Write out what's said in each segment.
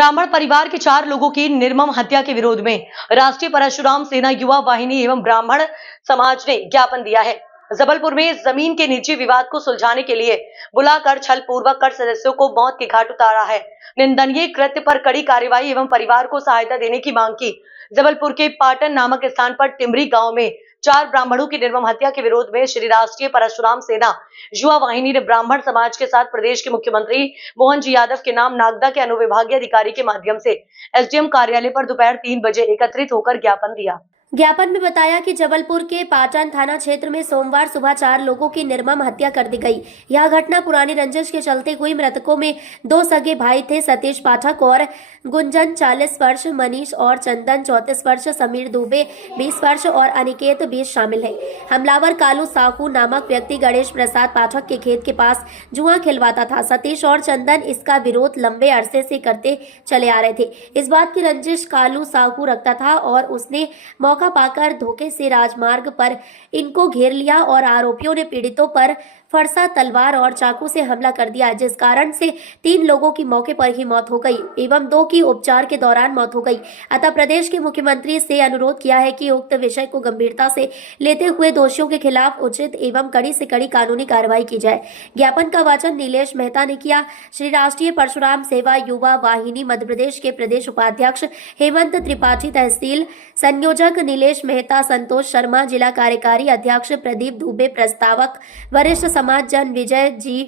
ब्राह्मण परिवार के 4 लोगों की निर्मम हत्या के विरोध में राष्ट्रीय परशुराम सेना युवा वाहिनी एवं ब्राह्मण समाज ने ज्ञापन दिया है। जबलपुर में जमीन के निजी विवाद को सुलझाने के लिए बुलाकर छल पूर्वक कर सदस्यों को मौत के घाट उतारा है। निंदनीय कृत्य पर कड़ी कार्रवाई एवं परिवार को सहायता देने की मांग की। जबलपुर के पाटन नामक स्थान पर टिमरी गांव में 4 ब्राह्मणों की निर्मम हत्या के विरोध में श्री राष्ट्रीय परशुराम सेना युवा वाहिनी ने ब्राह्मण समाज के साथ प्रदेश के मुख्यमंत्री मोहन जी यादव के नाम नागदा के अनुविभागीय अधिकारी के माध्यम से एसडीएम कार्यालय पर दोपहर 3 बजे एकत्रित होकर ज्ञापन दिया। ज्ञापन में बताया कि जबलपुर के पाटन थाना क्षेत्र में सोमवार सुबह 4 लोगों की निर्मम हत्या कर दी गई। यह घटना पुरानी रंजिश के चलते हुई। मृतकों में 2 सगे भाई थे, सतीश पाठक और गुंजन 40 वर्ष, मनीष और चंदन 34 वर्ष, समीर दुबे 20 वर्ष और अनिकेत 20 शामिल हैं। हमलावर कालू साहू नामक व्यक्ति गणेश प्रसाद पाठक के खेत के पास जुआ खिलवाता था। सतीश और चंदन इसका विरोध लंबे अरसे से करते चले आ रहे थे। इस बात की रंजिश कालू साहू रखता था और उसने मौका पाकर धोखे से राजमार्ग पर इनको घेर लिया और आरोपियों ने पीड़ितों पर फरसा, तलवार और चाकू से हमला कर दिया, जिस कारण से 3 लोगों की मौके पर ही मौत हो गई एवं 2 की उपचार के दौरान मौत हो गई। अतः प्रदेश के मुख्यमंत्री से अनुरोध किया है कि उक्त विषय को गंभीरता से लेते हुए दोषियों के खिलाफ उचित एवं कड़ी से कड़ी कानूनी कार्रवाई की जाए। ज्ञापन का वाचन नीलेश मेहता ने किया। श्री राष्ट्रीय परशुराम सेवा युवा वाहिनी मध्य प्रदेश के प्रदेश उपाध्यक्ष हेमंत त्रिपाठी, तहसील संयोजक नीलेश मेहता, संतोष शर्मा, जिला कार्यकारी अध्यक्ष प्रदीप दुबे, प्रस्तावक वरिष्ठ समाज जन विजय जी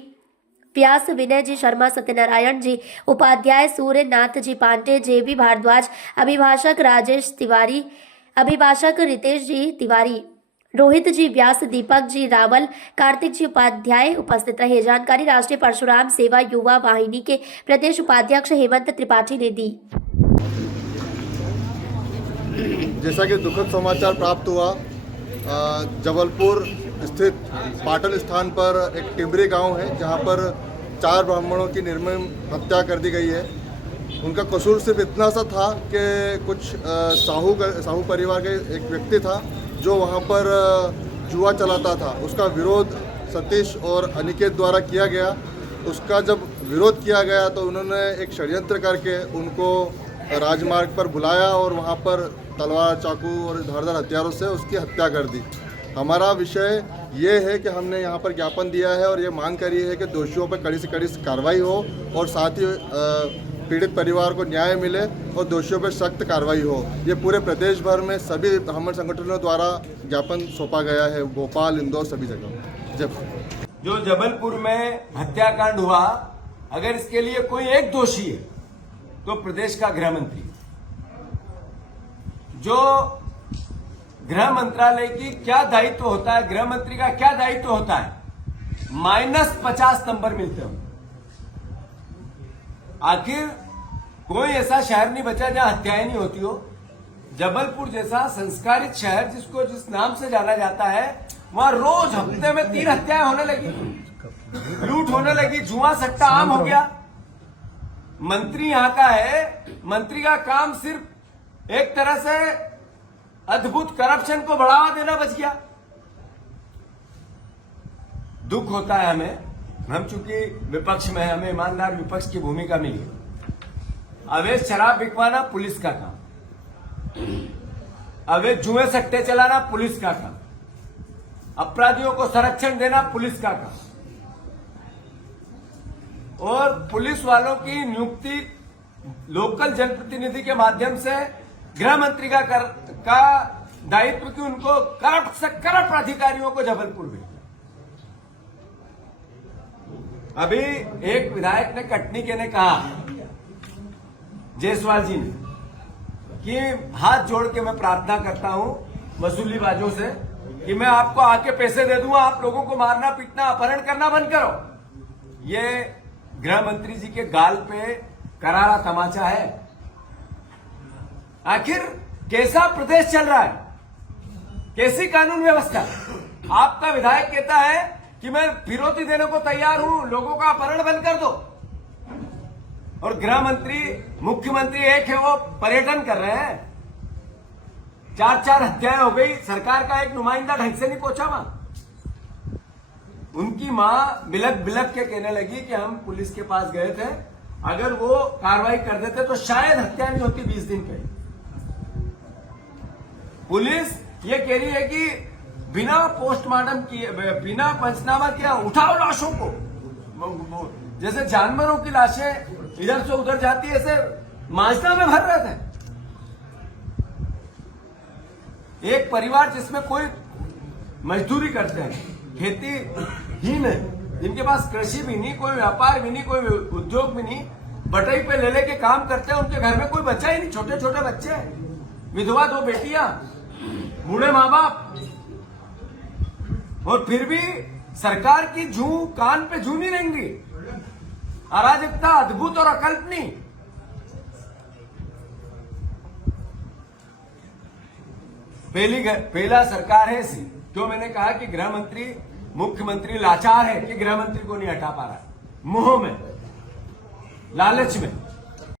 व्यास, विनय जी शर्मा, सत्यनारायण जी उपाध्याय, सूर्य नाथ जी पांडे, जेबी भारद्वाज, अभिभाषक राजेश तिवारी, अभिभाषक रितेश जी तिवारी, रोहित जी व्यास, दीपक जी रावल, कार्तिक जी उपाध्याय उपस्थित रहे। जानकारी राष्ट्रीय परशुराम सेवा युवा वाहिनी के प्रदेश उपाध्यक्ष हेमंत त्रिपाठी ने दी। जैसा कि दुखद समाचार प्राप्त हुआ, जबलपुर स्थित पाटन स्थान पर एक टिमरी गांव है जहां पर 4 ब्राह्मणों की निर्मम हत्या कर दी गई है। उनका कसूर सिर्फ इतना सा था कि कुछ साहू परिवार के एक व्यक्ति था जो वहां पर जुआ चलाता था। उसका विरोध सतीश और अनिकेत द्वारा किया गया। उसका जब विरोध किया गया तो उन्होंने एक षड्यंत्र करके उनको राजमार्ग पर बुलाया और वहां पर तलवार, चाकू और धारदार हथियारों से उसकी हत्या कर दी। हमारा विषय ये है कि हमने यहाँ पर ज्ञापन दिया है और ये मांग करी है कि दोषियों पर कड़ी से कड़ी कार्रवाई हो और साथ ही पीड़ित परिवार को न्याय मिले और दोषियों पर सख्त कार्रवाई हो। ये पूरे प्रदेश भर में सभी ब्राह्मण संगठनों द्वारा ज्ञापन सौंपा गया है, भोपाल, इंदौर, सभी जगह। जो जबलपुर में हत्याकांड हुआ, अगर इसके लिए कोई एक दोषी है तो प्रदेश का गृह मंत्री, जो गृह मंत्रालय की क्या दायित्व होता है, गृह मंत्री का क्या दायित्व होता है, -50 नंबर मिलते हो। आखिर कोई ऐसा शहर नहीं बचा जहां हत्याएं नहीं होती हो। जबलपुर जैसा संस्कारित शहर जिस नाम से जाना जाता है, वहां रोज हफ्ते में 3 हत्याएं होने लगी, लूट होने लगी, जुआ सट्टा आम हो गया। मंत्री यहां का है, मंत्री का काम सिर्फ एक तरह से अद्भुत करप्शन को बढ़ावा देना बच गया। दुख होता है हमें, हम चूंकि विपक्ष में, हमें ईमानदार विपक्ष की भूमिका मिली। अवैध शराब बिकवाना पुलिस का काम, अवैध जुए सट्टे चलाना पुलिस का काम, अपराधियों को संरक्षण देना पुलिस का काम, और पुलिस वालों की नियुक्ति लोकल जनप्रतिनिधि के माध्यम से गृह मंत्री का दायित्व कि उनको करप्ट से करप्ट अधिकारियों को जबलपुर भेजा। अभी एक विधायक ने कटनी के ने कहा, जायसवाल जी ने, कि हाथ जोड़ के मैं प्रार्थना करता हूं वसूलीबाजों से कि मैं आपको आके पैसे दे दूंगा, आप लोगों को मारना, पीटना, अपहरण करना बंद करो। ये गृह मंत्री जी के गाल पे करारा तमाचा है। आखिर कैसा प्रदेश चल रहा है, कैसी कानून व्यवस्था? आपका विधायक कहता है कि मैं फिरौती देने को तैयार हूं, लोगों का अपहरण बंद कर दो, और गृह मंत्री, मुख्यमंत्री एक है, वो पर्यटन कर रहे हैं। 4 हत्याएं हो गई, सरकार का एक नुमाइंदा ढंग से नहीं पहुंचा वहां। उनकी मां बिलक बिलक के कहने लगी कि हम पुलिस के पास गए थे अगर वो कार्रवाई कर देते तो शायद हत्या नहीं होती 20 दिन पहले। पुलिस ये कह रही है कि बिना पोस्टमार्टम किए, बिना पंचनामा किया उठाओ लाशों को। जैसे जानवरों की लाशें इधर से उधर जाती है, ऐसे माजदा में भर रहे थे। एक परिवार जिसमें कोई मजदूरी करते हैं, खेती ही नहीं, जिनके पास कृषि भी नहीं, कोई व्यापार भी नहीं, कोई उद्योग भी नहीं, बटाई पे ले लेके काम करते हैं, उनके घर में कोई बच्चा ही नहीं, छोटे छोटे बच्चे हैं, विधवा 2 बेटियां, बूढ़े माँ बाप, और फिर भी सरकार की जूं कान पे जूं नहीं रहेंगी। अराजकता अद्भुत और अकल्पनीय। पहला सरकार है ऐसी। जो मैंने कहा कि गृह मंत्री, मुख्यमंत्री लाचार है कि गृह मंत्री को नहीं हटा पा रहा, मोह में, लालच में।